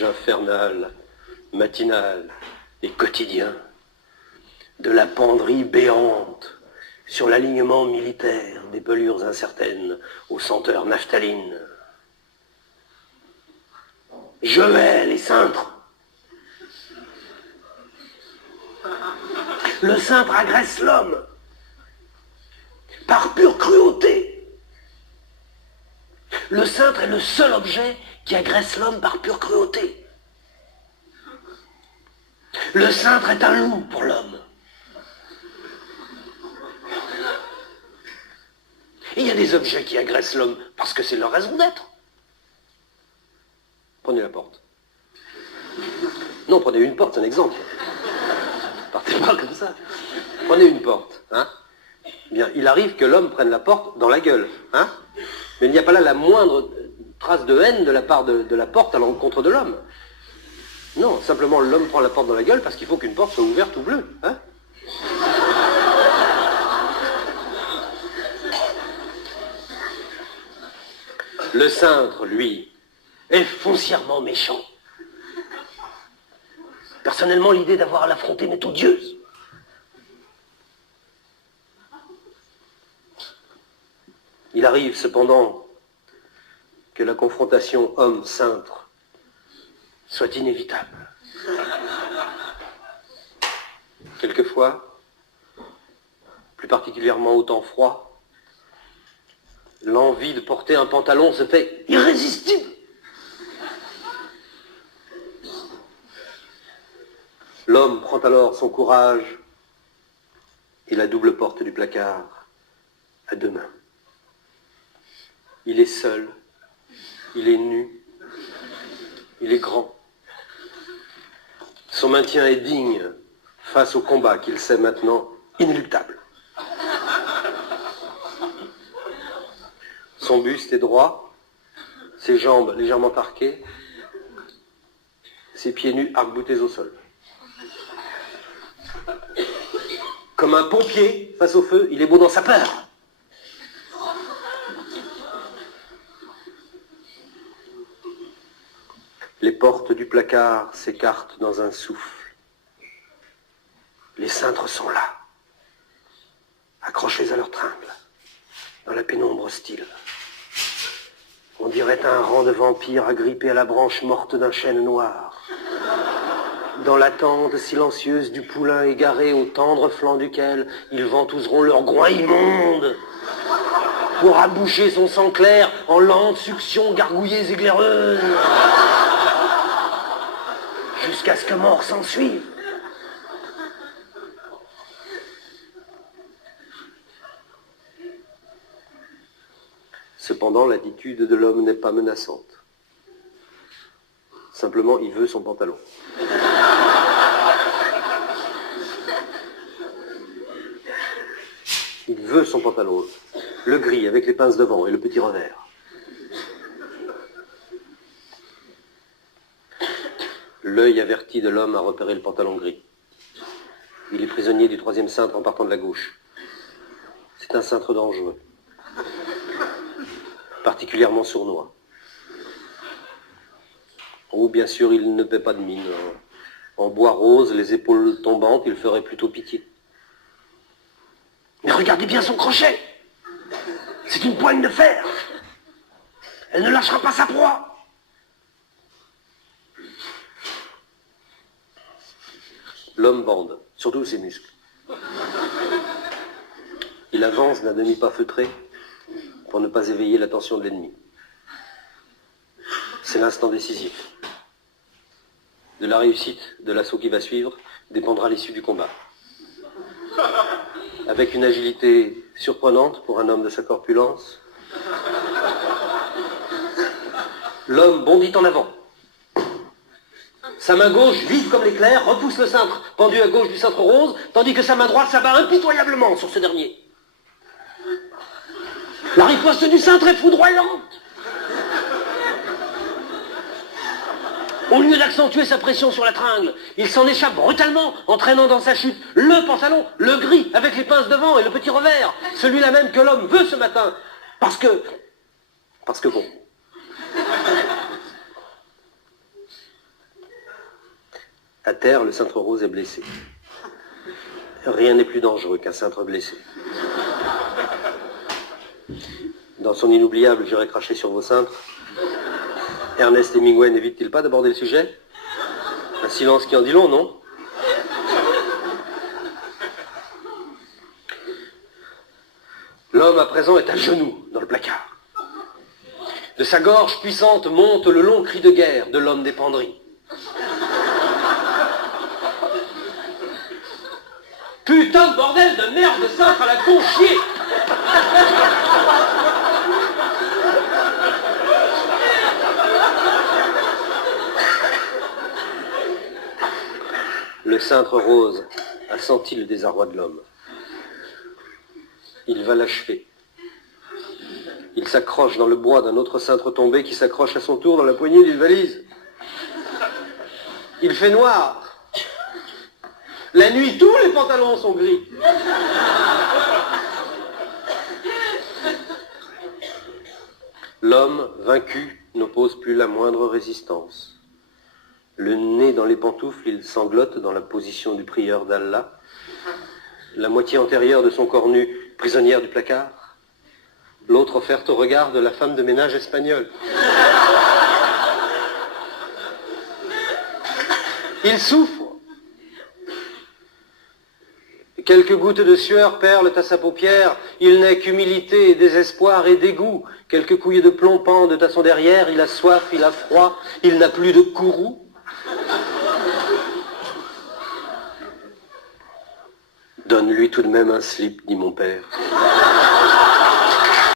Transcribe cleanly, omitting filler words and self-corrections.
déluge infernal, matinal et quotidien, de la penderie béante sur l'alignement militaire des pelures incertaines aux senteurs naphtaline. Je hais les cintres. Le cintre agresse l'homme par pure cruauté. Le cintre est le seul objet qui agresse l'homme par pure cruauté. Le cintre est un loup pour l'homme. Et il y a des objets qui agressent l'homme parce que c'est leur raison d'être. Prenez la porte. Non, prenez une porte, c'est un exemple. Partez pas comme ça. Prenez une porte, hein. Bien, il arrive que l'homme prenne la porte dans la gueule, hein. Mais il n'y a pas là la moindre trace de haine de la part de la porte à l'encontre de l'homme. Non, simplement l'homme prend la porte dans la gueule parce qu'il faut qu'une porte soit ouverte ou bleue, hein. Le cintre, lui, est foncièrement méchant. Personnellement, l'idée d'avoir à l'affronter m'est odieuse. Il arrive cependant que la confrontation homme-cintre soit inévitable. Quelquefois, plus particulièrement au temps froid, l'envie de porter un pantalon se fait irrésistible. L'homme prend alors son courage et la double porte du placard à deux mains. Il est seul, il est nu, il est grand. Son maintien est digne face au combat qu'il sait maintenant inéluctable. Son buste est droit, ses jambes légèrement arquées, ses pieds nus arc-boutés au sol. Comme un pompier face au feu, il est beau dans sa peur. Les portes du placard s'écartent dans un souffle. Les cintres sont là, accrochés à leurs tringles, dans la pénombre hostile. On dirait un rang de vampires agrippés à la branche morte d'un chêne noir. Dans l'attente silencieuse du poulain égaré au tendre flanc duquel ils ventouseront leur groin immonde pour aboucher son sang clair en lente succion gargouilleuse et glaireuse jusqu'à ce que mort s'en suive. Cependant, l'attitude de l'homme n'est pas menaçante. Simplement, il veut son pantalon. Il veut son pantalon. Le gris avec les pinces devant et le petit revers. L'œil averti de l'homme a repéré le pantalon gris. Il est prisonnier du troisième cintre en partant de la gauche. C'est un cintre dangereux. Particulièrement sournois. Oh, bien sûr, il ne paie pas de mine. En bois rose, les épaules tombantes, il ferait plutôt pitié. Mais regardez bien son crochet. C'est une poigne de fer. Elle ne lâchera pas sa proie. L'homme bande, surtout ses muscles. Il avance d'un demi-pas feutré pour ne pas éveiller l'attention de l'ennemi. C'est l'instant décisif. De la réussite de l'assaut qui va suivre dépendra l'issue du combat. Avec une agilité surprenante pour un homme de sa corpulence, l'homme bondit en avant. Sa main gauche, vive comme l'éclair, repousse le cintre pendu à gauche du cintre rose, tandis que sa main droite s'abat impitoyablement sur ce dernier. La riposte du cintre est foudroyante. Au lieu d'accentuer sa pression sur la tringle, il s'en échappe brutalement, entraînant dans sa chute le pantalon, le gris, avec les pinces devant et le petit revers, celui-là même que l'homme veut ce matin, parce que bon. À terre, le cintre rose est blessé. Rien n'est plus dangereux qu'un cintre blessé. Dans son inoubliable « J'irai cracher sur vos cintres », Ernest Hemingway n'évite-t-il pas d'aborder le sujet? Un silence qui en dit long, non? L'homme à présent est à genoux dans le placard. De sa gorge puissante monte le long cri de guerre de l'homme des penderies. Putain de bordel de merde de cintre à la con chier! Le cintre rose a senti le désarroi de l'homme. Il va l'achever. Il s'accroche dans le bois d'un autre cintre tombé qui s'accroche à son tour dans la poignée d'une valise. Il fait noir. La nuit, tous les pantalons sont gris. L'homme, vaincu, n'oppose plus la moindre résistance. Le nez dans les pantoufles, il sanglote dans la position du prieur d'Allah. La moitié antérieure de son corps nu, prisonnière du placard. L'autre offerte au regard de la femme de ménage espagnole. Il souffre. Quelques gouttes de sueur perlent à sa paupière. Il n'est qu'humilité, désespoir et dégoût. Quelques couilles de plomb pendent à son derrière. Il a soif, il a froid. Il n'a plus de courroux. Donne-lui tout de même un slip, dit mon père.